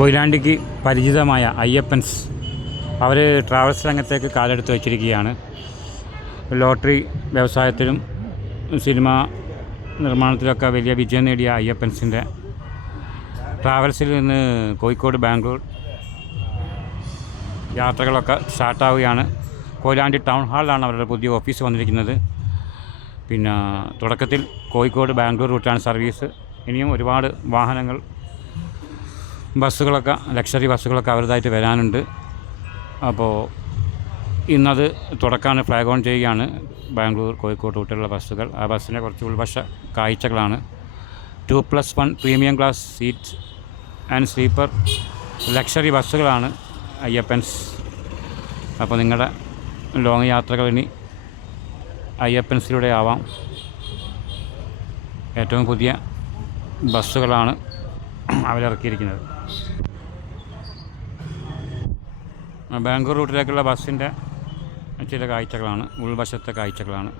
കൊയിലാണ്ടിക്ക് പരിചിതമായ അയ്യപ്പൻസ് അവർ ട്രാവൽസ് രംഗത്തേക്ക് കാലെടുത്ത് വച്ചിരിക്കുകയാണ്. ലോട്ടറി വ്യവസായത്തിലും സിനിമ നിർമ്മാണത്തിലൊക്കെ വലിയ വിജയം നേടിയ അയ്യപ്പൻസിൻ്റെ ട്രാവൽസിൽ നിന്ന് കോഴിക്കോട് ബാംഗ്ലൂർ യാത്രകളൊക്കെ സ്റ്റാർട്ടാവുകയാണ്. കൊയിലാണ്ടി ടൗൺ ഹാളിലാണ് അവരുടെ പുതിയ ഓഫീസ് വന്നിരിക്കുന്നത്. പിന്നെ തുടക്കത്തിൽ കോഴിക്കോട് ബാംഗ്ലൂർ റൂട്ടാണ് സർവീസ്. ഇനിയും ഒരുപാട് വാഹനങ്ങൾ ബസ്സുകളൊക്കെ ലക്ഷറി ബസ്സുകളൊക്കെ അവരുടേതായിട്ട് വരാനുണ്ട്. അപ്പോൾ ഇന്നത് തുടക്കമാണ്, ഫ്ലാഗ് ഓൺ ചെയ്യുകയാണ് ബാംഗ്ലൂർ കോഴിക്കോട് റൂട്ടിലുള്ള ബസ്സുകൾ. ആ ബസ്സിൻ്റെ കുറച്ച് ഉൾവശ കാഴ്ചകളാണ്. 2+1 premium class seat and sleeper luxury ബസ്സുകളാണ് അയ്യപ്പൻസ്. അപ്പോൾ നിങ്ങളുടെ ലോങ് യാത്രകൾ ഇനി അയ്യപ്പൻസിലൂടെ ആവാം. ഏറ്റവും പുതിയ ബസ്സുകളാണ് അവരിറക്കിയിരിക്കുന്നത്. ബാംഗ്ലൂർ റൂട്ടിലേക്കുള്ള ബസ്സിൻ്റെ ചില കാഴ്ചകളാണ്, ഉൾവശത്തെ കാഴ്ചകളാണ്.